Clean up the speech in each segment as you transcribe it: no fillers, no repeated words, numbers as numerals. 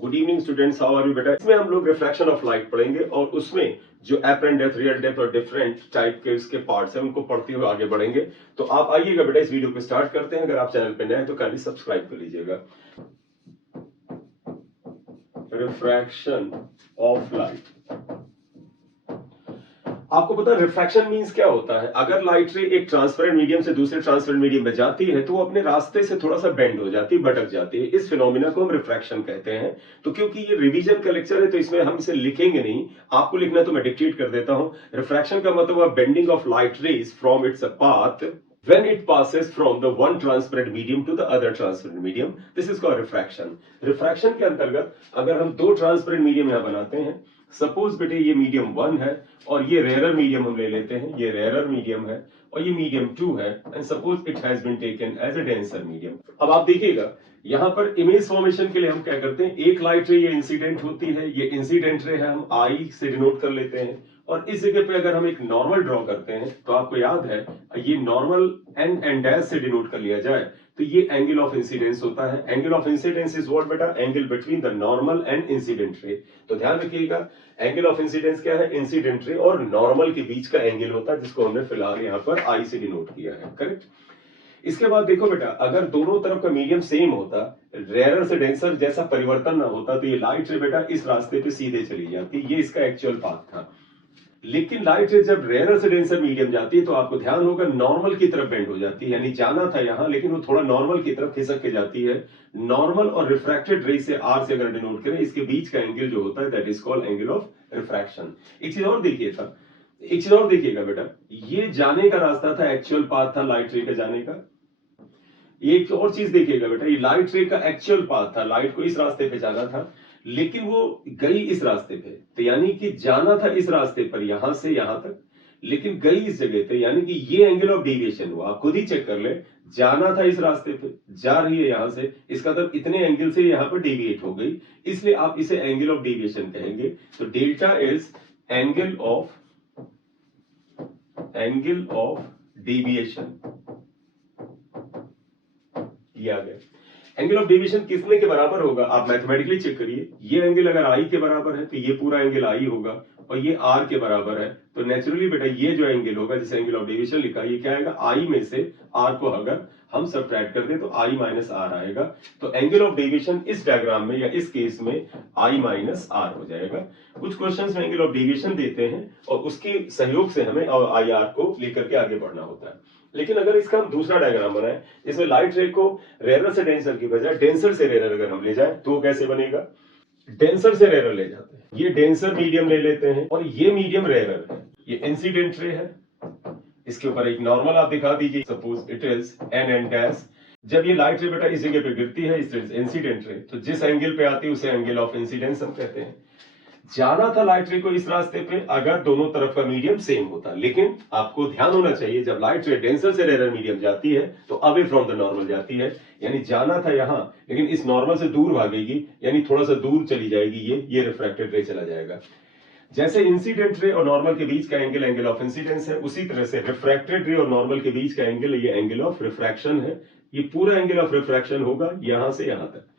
Good evening students, how are you बेटा। इसमें हम लोग रिफ्रैक्शन ऑफ लाइट पढ़ेंगे और उसमें जो एपरेंट डेप्थ, रियल डेप्थ और डिफरेंट टाइप के उसके पार्ट्स हैं उनको पढ़ते हुए आगे बढ़ेंगे। तो आप आइएगा बेटा, इस वीडियो को स्टार्ट करते हैं। अगर आप चैनल पे नए हैं तो काइंडली सब्सक्राइब कर लीजिएगा। Refraction of light. आपको पता है रिफ्रैक्शन मींस क्या होता है? अगर लाइट रे एक ट्रांसपेरेंट मीडियम से दूसरे ट्रांसपेरेंट मीडियम में जाती है तो वो अपने रास्ते से थोड़ा सा बेंड हो जाती है, भटक जाती है। इस फिनोमिना को हम रिफ्रैक्शन कहते हैं। तो क्योंकि ये रिवीजन का लेक्चर है तो इसमें हम इसे लिखेंगे नहीं, आपको लिखना है तो मैं डिक्टेट कर देता हूं। रिफ्रैक्शन का मतलब है bending of light rays from its path when it passes from the one transparent medium to the other transparent medium. This is called refraction. Refraction के अंतर्गत अगर हम दो ट्रांसपेरेंट मीडियम यहां बनाते हैं, सपोज बेटे ये मीडियम 1 है और ये रेयरर मीडियम हम ले लेते हैं, ये रेयरर मीडियम है और ये मीडियम 2 है, and suppose it has been taken as a denser medium. अब आप देखिएगा यहां पर इमेज फॉर्मेशन के लिए हम क्या करते हैं, एक लाइट रे ये इंसिडेंट होती है, ये इंसिडेंट रे है, हम आई से डिनोट कर लेते हैं। और इस जगह पे अगर हम एक नॉर्मल ड्रॉ करते हैं तो आपको याद है ये नॉर्मल एन डैश से डिनोट कर लिया जाए तो ये एंगल ऑफ इंसिडेंस होता है। Angle of incidence is what बेटा? Angle between the normal and incident ray. तो ध्यान रखिएगा एंगल ऑफ इंसिडेंस क्या है? इंसिडेंट रे और नॉर्मल के बीच का एंगल होता है, जिसको हमने फिलहाल यहाँ पर आई से डिनोट किया है। करेक्ट। इसके बाद देखो बेटा, अगर दोनों तरफ का मीडियम सेम होता, रेयरर से डेंसर जैसा परिवर्तन ना होता, तो ये लाइट रे बेटा इस रास्ते पे सीधे चली जाती। ये इसका एक्चुअल पाथ था। लेकिन लाइट रे जब रेयरर से डेंसर मीडियम जाती है तो आपको ध्यान होगा नॉर्मल की तरफ बेंड हो जाती है, यानी जाना था यहां लेकिन वो थोड़ा नॉर्मल की तरफ खिसक के जाती है। नॉर्मल और रिफ्रैक्टेड रे से आर से अगर डिनोट करें, इसके बीच का एंगल जो होता है that is called angle of refraction. एक चीज और देखिएगा, एक चीज और देखिएगा बेटा, ये जाने का रास्ता था, एक्चुअल पाथ था लाइट रे का जाने का। एक और चीज देखिएगा बेटा, ये लाइट रे का एक्चुअल पाथ था, लाइट को इस रास्ते पे जाना था लेकिन वो गई इस रास्ते पे, तो यानी कि जाना था इस रास्ते पर यहां से यहां तक, लेकिन गई इस जगह पे, यानी कि ये एंगल ऑफ डेविएशन हुआ। आप खुद ही चेक कर ले, जाना था इस रास्ते पे, जा रही है यहां से, इसका मतलब इतने एंगल से यहां पर डेविएट हो गई, इसलिए आप इसे एंगल ऑफ डेविएशन कहेंगे। तो delta is angle of deviation किया गया। एंगल ऑफ डेविएशन कितने के बराबर होगा? आप मैथमेटिकली चेक करिए। ये एंगल अगर आई के बराबर है तो ये पूरा एंगल आई होगा, और ये आर के बराबर है तो नेचुरली बेटा ये जो एंगल होगा जिस एंगल ऑफ डेविएशन लिखा, ये क्या आएगा? आई में से आर को अगर हम सबट्रैक्ट कर दें तो आई माइनस आर आएगा। तो एंगल ऑफ डेविएशन इस डायग्राम में या इस केस में आई माइनस आर हो जाएगा। कुछ क्वेश्चंस में एंगल ऑफ डेविएशन देते हैं और उसके सहयोग से हमें आई आर को लेकर के आगे बढ़ना होता है। लेकिन अगर इसका हम दूसरा डायग्राम बनाए, इसमें लाइट रे को रेयरर से डेंसर की बजाय डेंसर से रेयरर अगर हम ले जाए तो कैसे बनेगा? डेंसर से रेयरर ले जाते हैं, ये डेंसर मीडियम ले लेते हैं और ये मीडियम रेयरर है, ये इंसिडेंट रे है, इसके ऊपर एक नॉर्मल आप दिखा दीजिए, suppose it is an dash. जब ये लाइट रे बेटा इस जगह पे गिरती है, इस इंसिडेंट रे, तो जिस एंगल पे आती है उसे एंगल ऑफ इंसिडेंस हम कहते हैं। जाना था लाइट रे को इस रास्ते पे अगर दोनों तरफ का मीडियम सेम होता, लेकिन आपको ध्यान होना चाहिए जब लाइट रे डेंसर से रेयरर मीडियम जाती है तो अवे फ्रॉम द नॉर्मल जाती है, यानी जाना था यहां लेकिन इस नॉर्मल से दूर भागेगी, यानी थोड़ा सा दूर चली जाएगी, ये रिफ्रैक्टेड रे चला जाएगा। जैसे इंसिडेंट रे और नॉर्मल के बीच का एंगल एंगल ऑफ इंसिडेंस है, उसी तरह से रिफ्रैक्टेड रे और नॉर्मल के बीच का एंगल ये एंगल ऑफ रिफ्रैक्शन है। ये पूरा एंगल ऑफ रिफ्रैक्शन होगा यहां से यहां तक।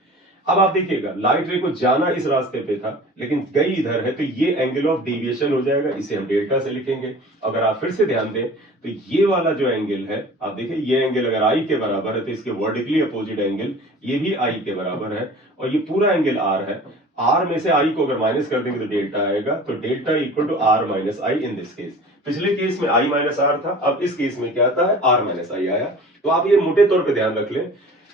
अब आप देखिएगा लाइट रे को जाना इस रास्ते पे था लेकिन गई इधर है, तो ये एंगल ऑफ डेविएशन हो जाएगा, इसे हम डेल्टा से लिखेंगे। अगर आप फिर से ध्यान दें तो ये वाला जो एंगल है, आप देखिए ये एंगल अगर आई के बराबर है तो इसके वर्टिकली अपोजिट एंगल ये भी आई के बराबर है, और ये पूरा एंगल आर है। आर में से आई को अगर माइनस कर देंगे तो डेल्टा आएगा, तो delta equal to R minus I in this case. पिछले केस में आई माइनस आर था, अब इस केस में क्या आता है? आर माइनस आई आया। तो आप ये मोटे तौर पे ध्यान रख लें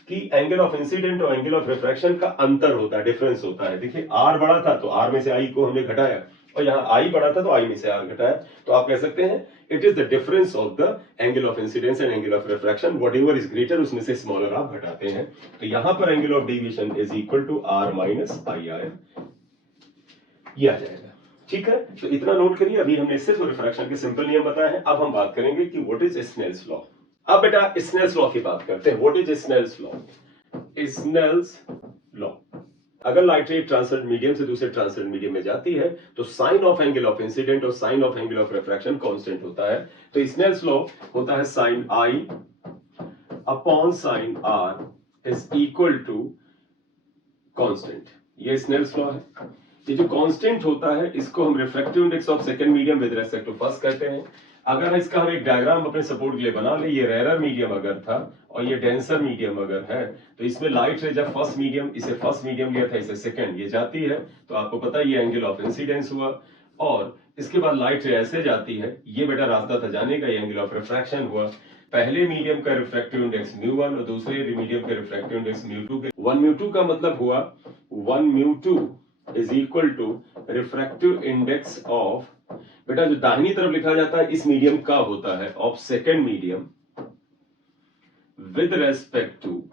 कि एंगल ऑफ इंसिडेंट और एंगल ऑफ रिफ्रैक्शन का अंतर होता है, डिफरेंस होता है। देखिए आर बड़ा था तो आर में से आई को हमने घटाया, और यहाँ आई बड़ा था तो आई में से आर घटाया। तो आप कह सकते हैं it is the difference of the angle of incidence and angle of refraction, whatever is greater उसमें से स्मॉलर आप घटाते हैं। तो यहां पर angle of deviation is equal to R minus I R, ये आ जाएगा। ठीक है, तो इतना नोट करिए। अभी हमने सिर्फ रिफ्रैक्शन के सिंपल नियम बताए हैं, अब हम बात करेंगे कि व्हाट इज स्नेल्स लॉ। अब बेटा स्नेल्स लॉ की बात करते हैं। What is Snell's law? Snell's law, अगर लाइट रे ट्रांसपेरेंट मीडियम से दूसरे ट्रांसपेरेंट मीडियम में जाती है तो sine of angle of incident और sine of angle of refraction constant होता है। तो स्नेल्स लॉ होता है sine i upon sine r is equal to constant, ये स्नेल्स लॉ है। ये जो कांस्टेंट होता है इसको हम refractive index of second medium with respect to first कहते हैं। अगर इसका हम एक डायग्राम अपने सपोर्ट के लिए बना ले, ये रेयर मीडियम अगर था और ये डेंसर मीडियम अगर है, तो इसमें लाइट रे जब फर्स्ट मीडियम, इसे फर्स्ट मीडियम लिया था, इसे सेकंड, ये जाती है तो आपको पता है ये एंगल ऑफ इंसिडेंस हुआ। और इसके बाद लाइट रे ऐसे जाती है, ये बेटा रास्ता था जाने का, ये एंगल ऑफ रिफ्रैक्शन हुआ। पहले मीडियम का रिफ्रैक्टिव इंडेक्स μ1 और दूसरे मीडियम का रिफ्रैक्टिव इंडेक्स μ2। 1 μ2 का मतलब हुआ 1 μ2 is equal to refractive index of, बेटा जो दाहिनी तरफ लिखा जाता है इस मीडियम का होता है of second medium with respect to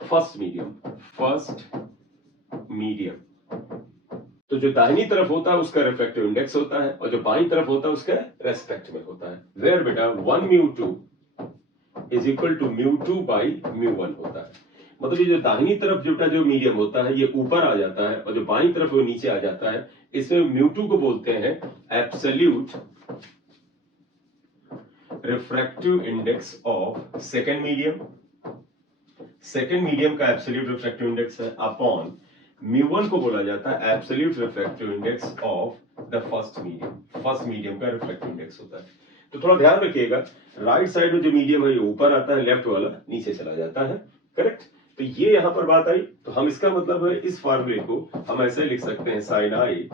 first medium, first medium. तो जो दाहिनी तरफ होता है उसका रिफ्रैक्टिव इंडेक्स होता है और जो बाईं तरफ होता है उसका रेस्पेक्ट में होता है। वेयर बेटा 1 μ2 इज इक्वल टू μ2 बाई μ1 होता है। मतलब ये जो दाहिनी तरफ जो मीडियम होता है ये ऊपर आ जाता है और जो बाईं तरफ वो नीचे आ जाता है। इसमें μ2 को बोलते हैं absolute refractive index of second medium. Second medium का एब्सोल्यूट रिफ्रैक्टिव इंडेक्स है अपॉन μ1 को बोला जाता है absolute refractive index of the first medium. First medium का रिफ्रैक्टिव इंडेक्स होता है। तो थोड़ा ध्यान रखिएगा, राइट साइड में जो मीडियम है ये ऊपर आता है, लेफ्ट वाला नीचे चला जाता है, करेक्ट। तो ये यहां पर बात आई, तो हम इसका मतलब है इस फार्मूले को हम ऐसे लिख सकते हैं sin i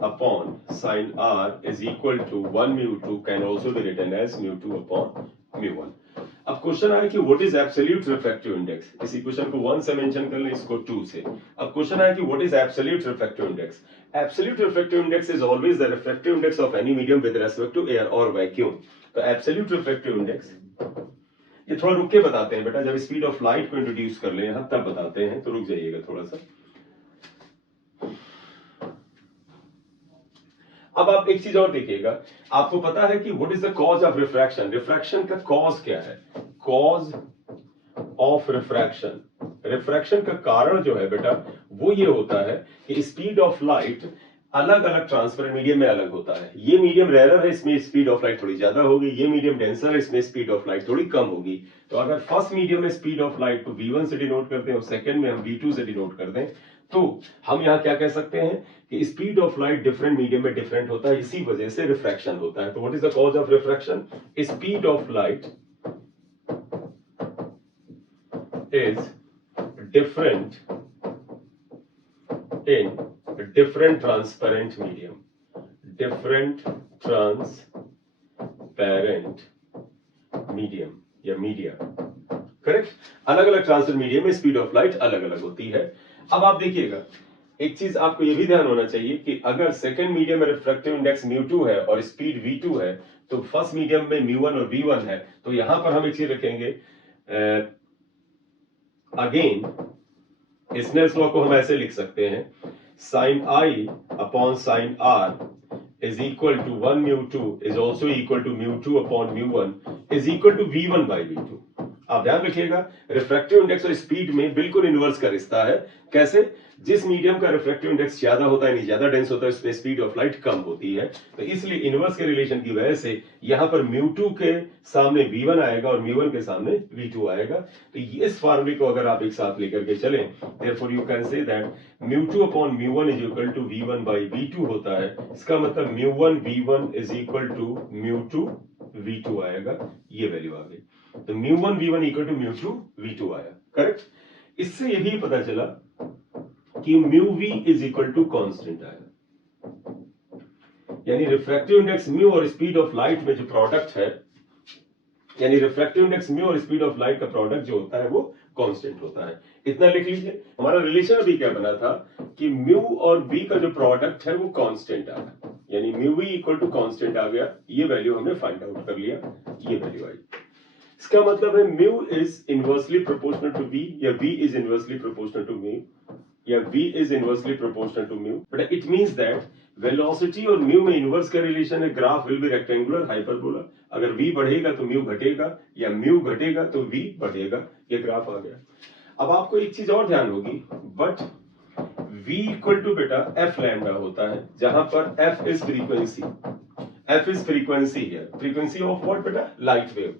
upon sin r is equal to 1 μ2 can also be written as μ2 upon μ1। अब क्वेश्चन आया कि what is absolute refractive index. इस इक्वेशन को 1 से मेंशन कर लें, इसको 2 से। अब क्वेश्चन आया कि what is absolute refractive index. Absolute refractive index is always the refractive index of any medium with respect to air और वैक्यूम। तो एब्सोल्यूट रिफ्रैक्टिव इंडेक्स, ये थोड़ा रुक के बताते हैं बेटा, जब स्पीड ऑफ लाइट को इंट्रोड्यूस कर ले यहां तब बताते हैं, तो रुक जाइएगा थोड़ा सा। अब आप एक चीज और देखिएगा, आपको पता है कि what is the cause of refraction. Refraction का कॉज क्या है? कॉज ऑफ रिफ्रैक्शन, रिफ्रैक्शन का कारण जो है बेटा वो ये होता है कि स्पीड ऑफ लाइट अलग अलग ट्रांसपेरेंट मीडियम में अलग होता है। ये मीडियम रेयर है, इसमें स्पीड ऑफ लाइट थोड़ी ज्यादा होगी। ये मीडियम डेंसर है, इसमें स्पीड ऑफ लाइट थोड़ी कम होगी। तो अगर फर्स्ट मीडियम में स्पीड ऑफ लाइट को v1 से डिनोट करते हैं और सेकंड में हम v2 से डिनोट कर दें, तो हम यहाँ क्या कह सकते हैं कि speed of light different medium में डिफरेंट होता है, इसी वजह से रिफ्रैक्शन होता है। तो what is the cause of refraction? Speed of light is different in different transparent medium, different transparent medium या मीडिया, करेक्ट। अलग अलग ट्रांसपेरेंट मीडियम में स्पीड ऑफ लाइट अलग अलग होती है। अब आप देखिएगा एक चीज आपको यह भी ध्यान होना चाहिए कि अगर सेकेंड मीडियम में रिफ्रैक्टिव इंडेक्स μ2 है और स्पीड v2 है, तो फर्स्ट मीडियम में μ1 और v1 है, तो यहां पर हम एक चीज रखेंगे, अगेन स्नेल्स लॉ को हम ऐसे लिख सकते हैं, sin i upon sin r is equal to 1 μ2 is also equal to μ2 upon μ1 is equal to v1 by v2। आप ध्यान रखिएगा, रिफ्रैक्टिव इंडेक्स और स्पीड में बिल्कुल इनवर्स का रिश्ता है। कैसे? जिस मीडियम का रिफ्रैक्टिव इंडेक्स ज्यादा होता है, ज्यादा डेंस होता है, उसमें स्पीड ऑफ लाइट कम होती है। तो इसलिए इनवर्स के रिलेशन की वजह से यहां पर μ2 के सामने v1 आएगा और μ1 के सामने v2 आएगा। तो इस फार्मूले को अगर आप एक साथ लेकर के चलें, therefore you can say that μ2 upon μ1 is equal to v1 by v2 होता है। इसका मतलब μ1 v1 is equal to μ2 v2 आएगा, ये वैल्यू आ गई। तो μ1 v1 equal to μ2 v2 आया, करेक्ट। इससे ये भी पता चला कि μv is equal to constant आया, यानी रिफ्रैक्टिव इंडेक्स म्यू और स्पीड ऑफ लाइट में जो प्रोडक्ट है, यानी रिफ्रैक्टिव इंडेक्स म्यू और स्पीड ऑफ लाइट का प्रोडक्ट जो होता है वो कांस्टेंट होता है। इतना लिख लीजिए। हमारा रिलेशन अभी क्या बना था कि म्यू और v का जो प्रोडक्ट है वो कांस्टेंट आ गया, यानी μv इक्वल टू कांस्टेंट आ गया। ये वैल्यू हमने फाइंड आउट कर लिया, ये वैल्यू आई। इसका मतलब है mu is inversely proportional to v या v is inversely proportional to mu या v is inversely proportional to mu, but it means that velocity और mu में इनवर्स का रिलेशन है, graph will be rectangular hyperbola। अगर v बढ़ेगा तो mu घटेगा या mu घटेगा तो v बढ़ेगा, ये ग्राफ आ गया। अब आपको एक चीज और ध्यान होगी, बट v इक्वल टू बेटा f लैम्डा होता है, जहां पर f is frequency, f is frequency है, फ्रीक्वेंसी ऑफ व्हाट बेटा? Light wave.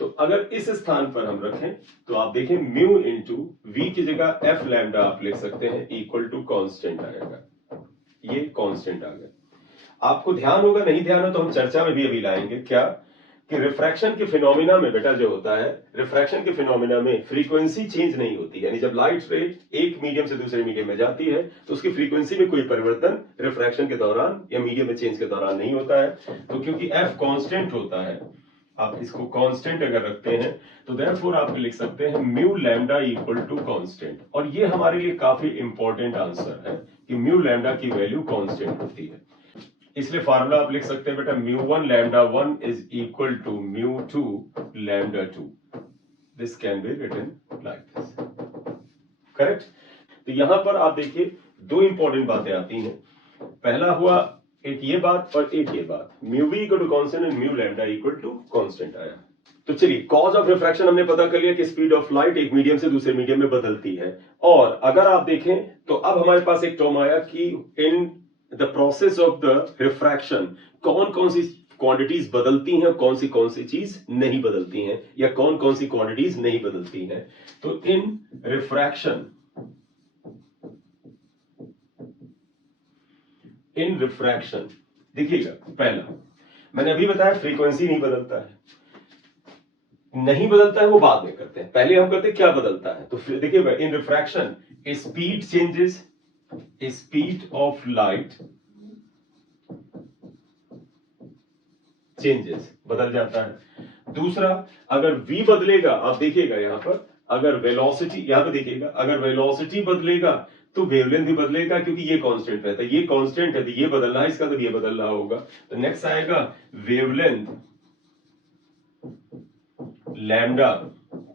तो अगर इस स्थान पर हम रखें तो आप देखें म्यू इंटू वी की जगह एफ लैम्डा आप लिख सकते हैं इक्वल टू कांस्टेंट आएगा। ये कांस्टेंट आ गया। आपको ध्यान होगा, नहीं ध्यान हो तो हम चर्चा में भी अभी लाएंगे क्या कि रिफ्रैक्शन के फिनोमिना में बेटा जो होता है, रिफ्रैक्शन के फिनोमिना में फ्रीक्वेंसी चेंज नहीं होती। यानी जब लाइट रे एक मीडियम से दूसरे मीडियम में जाती है तो उसकी फ्रीक्वेंसी में कोई परिवर्तन रिफ्रैक्शन के दौरान या मीडियम में चेंज के दौरान नहीं होता है। तो क्योंकि एफ कांस्टेंट होता है, आप इसको कांस्टेंट अगर रखते हैं तो देयरफॉर आप लिख सकते हैं mu lambda equal to constant. और ये हमारे लिए काफी इंपॉर्टेंट आंसर है कि म्यू लैम्डा की वैल्यू कांस्टेंट होती है। इसलिए फार्मूला आप लिख सकते हैं बेटा mu one lambda one is equal to mu two lambda two. This can be written like this, correct. तो यहां पर आप देखिए दो इंपॉर्टेंट बातें आती हैं। पहला हुआ एक ये बात और एक ये बात, mu V equal to constant and mu lambda equal to constant आया। तो चलिए कॉज ऑफ रिफ्रैक्शन हमने पता कर लिया कि स्पीड ऑफ लाइट एक मीडियम से दूसरे मीडियम में बदलती है। और अगर आप देखें तो अब हमारे पास एक टर्म आया कि in the process of the refraction कौन कौन सी क्वांटिटीज बदलती हैं, कौन सी चीज नहीं बदलती हैं, या कौन सी क्वांटिटीज नहीं बदलती हैं। तो इन रिफ्रैक्शन देखिएगा, पहला मैंने अभी बताया फ्रीक्वेंसी नहीं बदलता है, नहीं बदलता है वो बाद में करते हैं, पहले हम करते हैं क्या बदलता है। तो देखिए in refraction speed changes, speed of light changes, बदल जाता है। दूसरा अगर v बदलेगा, आप देखिएगा यहां पर अगर वेलोसिटी, यहां पे देखिएगा अगर वेलोसिटी बदलेगा तो वेवलेंथ भी बदलेगा, क्योंकि ये कांस्टेंट रहता है, ये कांस्टेंट है तो ये बदल रहा है, इसका तो ये बदल रहा होगा। तो नेक्स्ट आएगा वेवलेंथ लैम्डा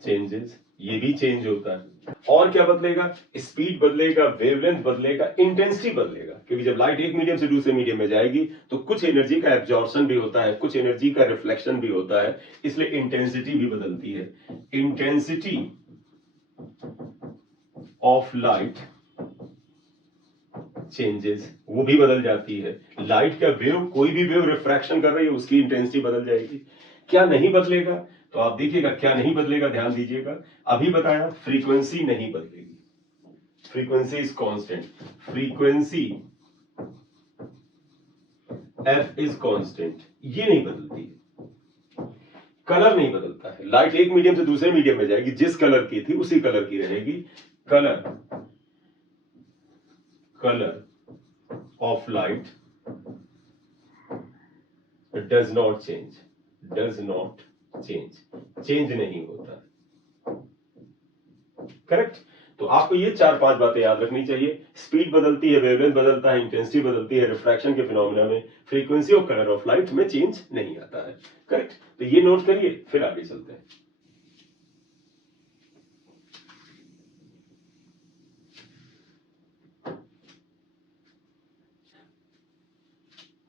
चेंजेस, ये भी चेंज होता है। और क्या बदलेगा, स्पीड बदलेगा, वेवलेंथ बदलेगा, इंटेंसिटी बदलेगा, क्योंकि जब लाइट एक मीडियम से दूसरे मीडियम में जाएगी तो कुछ एनर्जी का एब्जॉर्प्शन भी होता है, कुछ एनर्जी का रिफ्लेक्शन भी होता है, इसलिए इंटेंसिटी भी बदलती है। इंटेंसिटी ऑफ लाइट चेंजेस, वो भी बदल जाती है। लाइट का वेव, कोई भी वेव रिफ्रैक्शन कर रही है उसकी इंटेंसिटी बदल जाएगी। क्या नहीं बदलेगा, तो आप देखिएगा क्या नहीं बदलेगा, ध्यान दीजिएगा। अभी बताया फ्रीक्वेंसी नहीं बदलेगी, frequency is constant, frequency F is constant, ये नहीं बदलती है। कलर नहीं बदलता है, लाइट एक मीडियम से दूसरे मीडियम में जाएगी, जिस कलर की थी उसी कलर की रहेगी। Colour of light does not change, change नहीं होता, करेक्ट। तो आपको ये 4-5 बातें याद रखनी चाहिए। स्पीड बदलती है, वेवलेंथ बदलता है, इंटेंसिटी बदलती है, रिफ्रैक्शन के फिनोमेना में फ्रीक्वेंसी और कलर ऑफ लाइट में चेंज नहीं आता है, करेक्ट। तो ये नोट करिए, फिर आगे चलते हैं।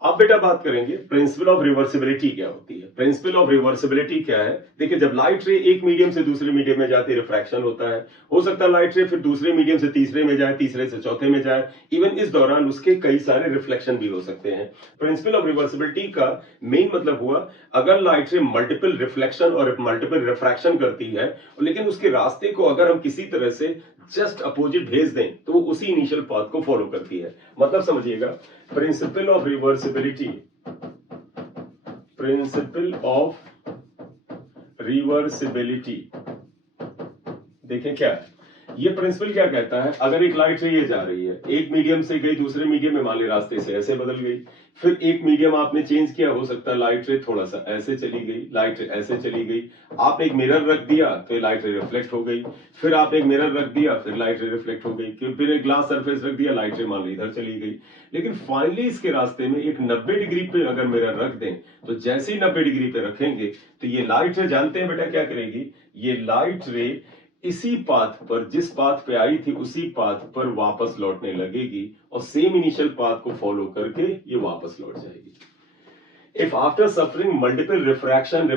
अब बेटा बात करेंगे प्रिंसिपल ऑफ रिवर्सिबिलिटी क्या होती है। प्रिंसिपल ऑफ रिवर्सिबिलिटी क्या है, देखिए जब लाइट रे एक मीडियम से दूसरे मीडियम में जाती है रिफ्रैक्शन होता है, हो सकता है लाइट रे फिर दूसरे मीडियम से तीसरे में जाए, तीसरे से चौथे में जाए, इवन इस दौरान उसके कई सारे रिफ्लेक्शन भी हो सकते हैं। प्रिंसिपल ऑफ रिवर्सिबिलिटी का मेन मतलब हुआ अगर लाइट रे मल्टीपल रिफ्लेक्शन और मल्टीपल रिफ्रैक्शन करती है, लेकिन उसके रास्ते को अगर हम किसी तरह से जस्ट अपोजिट भेज दें तो वो उसी इनिशियल पाथ को फॉलो करती है। मतलब समझिएगा principle of reversibility, principle of reversibility देखें क्या है। ये प्रिंसिपल क्या कहता है, अगर एक लाइट रे ये जा रही है, एक मीडियम से गई दूसरे मीडियम में, मान ली रास्ते से ऐसे बदल गई, फिर एक मीडियम आपने चेंज किया, हो सकता है लाइट रे थोड़ा सा ऐसे चली गई, लाइट रे ऐसे चली गई, आपने एक मिरर रख दिया तो लाइट रे रिफ्लेक्ट हो गई, फिर आपने एक मिरर रख दिया फिर लाइट रे रिफ्लेक्ट हो गई, फिर एक ग्लास सरफेस रख दिया, लाइट रे मान ली इधर चली गई। लेकिन फाइनली इसके रास्ते में एक 90 डिग्री पे अगर मिरर रख दें तो जैसे ही 90 डिग्री पे रखेंगे तो ये लाइट रे, जानते हैं बेटा क्या करेगी, ये लाइट रे इसी पाथ पर, जिस पाथ पे आई थी उसी पाथ पर वापस लौटने लगेगी और सेम इनिशियल पाथ को फॉलो करके ये वापस लौट जाएगी। If after suffering multiple refraction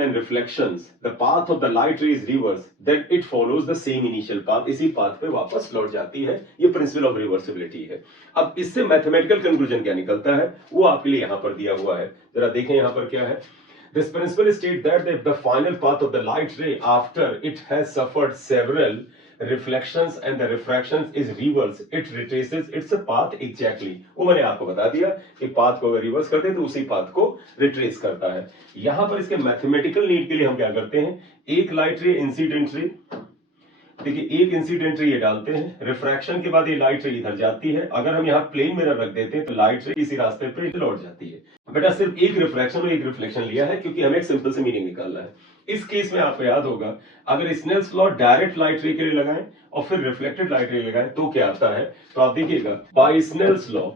and reflections, the path of the light ray is reversed, then it follows the same initial path, इसी पाथ पे वापस लौट जाती है। ये प्रिंसिपल ऑफ रिवर्सिबिलिटी है। अब इससे मैथमेटिकल कंक्लूजन क्या निकलता है वो आपके लिए यहां पर दिया हुआ है, जरा देखें यहां पर क्या है। This principle states that if the final path of the light ray after it has suffered several reflections and the refractions is reverse, it retraces its path exactly. वो मैंने आपको बता दिया कि पाथ को अगर रिवर्स करते हैं तो उसी पाथ को रिट्रेस करता है। यहां पर इसके मैथमेटिकल नीड के लिए हम क्या करते हैं, एक लाइट रे इंसिडेंट रे, देखिए एक इंसिडेंट रे ये डालते हैं, रिफ्रैक्शन के बाद ये लाइट रे इधर जाती है, अगर हम यहाँ प्लेन मिरर रख देते हैं तो लाइट रे इसी रास्ते पे लौट जाती है। बेटा सिर्फ एक रिफ्रैक्शन और एक रिफ्लेक्शन लिया है क्योंकि हमें एक सिंपल से मीनिंग निकालना है। इस केस में आपको याद होगा अगर स्नेल्स लॉ डायरेक्ट लाइट रे के लिए लगाएं और फिर रिफ्लेक्टेड लाइट रे लगाएं तो क्या आता है, तो आप देखिएगा बाय स्नेल्स लॉ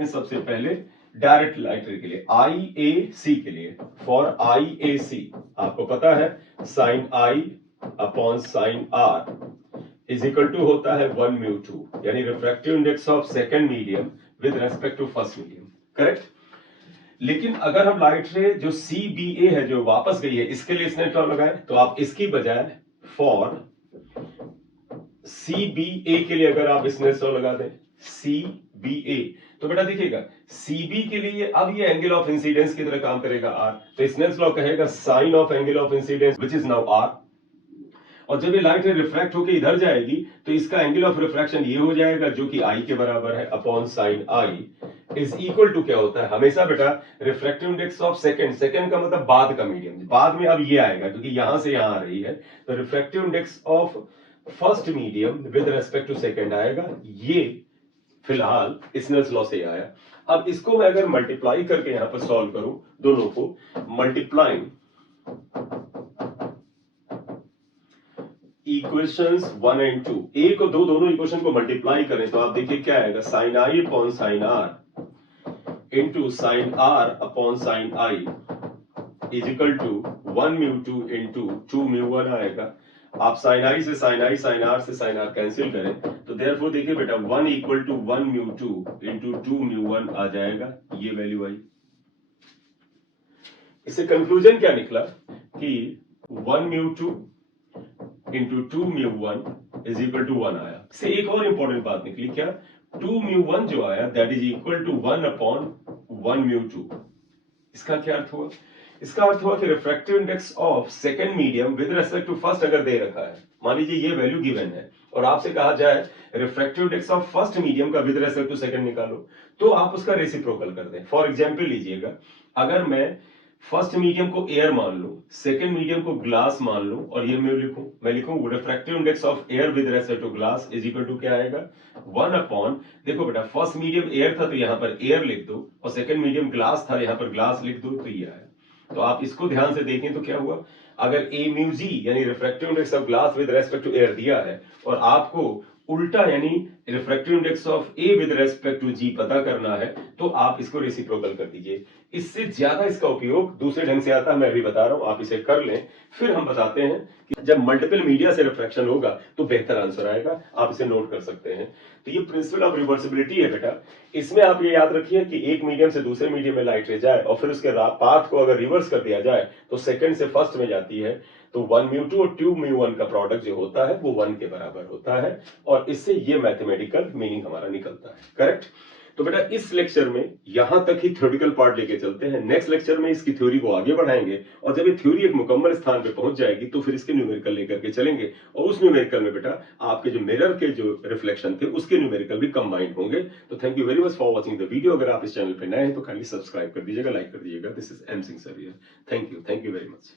इन सबसे पहले डायरेक्ट लाइट रे के लिए IAC के लिए, फॉर IAC आपको पता है sine I upon sine R is equal to होता है 1 म्यू 2, यानी refractive index of second medium with respect to first medium, correct. लेकिन अगर हम लाइट रे जो CBA है जो वापस गई है इसके लिए स्नेल लॉ लगाएं तो आप इसकी बजाय फॉर CBA के लिए अगर आप स्नेल लॉ लगा दें CBA, तो बेटा देखिएगा CB के लिए अब ये एंगल ऑफ इंसिडेंस की तरह काम करेगा R, तो स्नेल्स लॉ कहेगा sine of angle of incidence which is now R, और जब ये लाइट रे रिफ्रैक्ट होकर इधर जाएगी तो इसका एंगल ऑफ रिफ्रैक्शन ये हो जाएगा जो कि I के बराबर है upon sine I is equal to क्या होता है, हमेशा बेटा रिफ्रैक्टिव इंडेक्स ऑफ सेकंड का मतलब बाद का मीडियम, बाद में अब ये आएगा क्योंकि यहां से यहां आ रही है, तो refractive index of first medium with respect to second आएगा, ये फिलहाल स्नेल्स लॉ से आया। अब इसको मैं अगर मल्टीप्लाई करके यहां पर सॉल्व करूं, दोनों को मल्टीप्लाइंग इक्वेशंस 1 एंड 2, एक और दो दोनों इक्वेशन को मल्टीप्लाई करें तो आप देखिए क्या आएगा, sine I upon sine R into sine R upon sine I is equal to 1 mu 2 into 2 mu 1 आएगा। आप साइन I से साइन I, साइन R से साइन R कैंसिल करें तो देयरफॉर देखिए बेटा 1 equal to 1 mu 2 into 2 mu 1 आ जाएगा, ये वैल्यू आई। इससे कंक्लूजन क्या निकला कि 1 mu 2 into 2 mu 1 is equal to 1 आया। से एक और इंपॉर्टेंट बात निकली, क्या 2 म्यू 1 जो आया that is equal to 1 upon 1 mu 2। इसका क्या अर्थ हुआ, इसका अर्थ हुआ कि refractive index of second medium with respect to first अगर दे रखा है, मान लीजिए ये वैल्यू गिवन है और आपसे कहा जाए refractive index of first medium का विद रेस्पेक्ट टू सेकंड निकालो, तो आप उसका रेसिप्रोकल कर दें। फॉर एग्जांपल लीजिएगा, अगर मैं फर्स्ट मीडियम को एयर मान लूं, सेकंड मीडियम को ग्लास मान लूं और ये मैं लिखूं refractive index of air with respect to glass is equal to क्या आएगा 1 अपॉन, देखो बेटा फर्स्ट मीडियम एयर था तो यहां पर एयर लिख दो और सेकंड मीडियम ग्लास था यहां पर ग्लास लिख दो, तो ये आया। तो आप इसको ध्यान से देखें तो क्या हुआ, अगर A म्यू G यानी refractive index of glass with respect to air दिया है और आपको उल्टा यानी refractive index of A with respect to G पता करना है तो आप इसको रेसिप्रोकल कर दीजिए। इससे ज्यादा इसका उपयोग दूसरे ढंग से आता है, मैं अभी बता रहा हूं, आप इसे कर लें, फिर हम बताते हैं कि जब मल्टीपल मीडिया से रिफ्रैक्शन होगा तो बेहतर आंसर आएगा, आप इसे नोट कर सकते हैं। तो ये प्रिंसिपल ऑफ रिवर्सिबिलिटी है बेटा, इसमें आप ये याद रखिए कि एक मीडियम से दूसरे मीडियम में लाइट रे जाए और फिर उसके पाथ को अगर रिवर्स कर दिया जाए तो सेकंड से फर्स्ट में जाती है, तो 1 म्यू 2 और 2 म्यू 1 का प्रोडक्ट जो होता है वो 1 के बराबर होता है और इससे ये मैथमेटिकल मीनिंग हमारा निकलता है, करेक्ट। तो बेटा इस लेक्चर में यहां तक ही थ्योरेटिकल पार्ट लेके चलते हैं, नेक्स्ट लेक्चर में इसकी थ्योरी को आगे बढ़ाएंगे और जब ये थ्योरी एक मुकम्मल स्थान पे पहुंच जाएगी तो फिर इसके न्यूमेरिकल लेकर के चलेंगे और उस न्यूमेरिकल में बेटा आपके जो मिरर के जो रिफ्लेक्शन थे उसके न्यूमेरिकल भी कंबाइंड होंगे। तो thank you very much for watching the video. अगर आप इस चैनल पे नए हैं तो काइंडली सब्सक्राइब कर दीजिएगा, लाइक कर दीजिएगा। This is M Singh sir here. Thank you very much.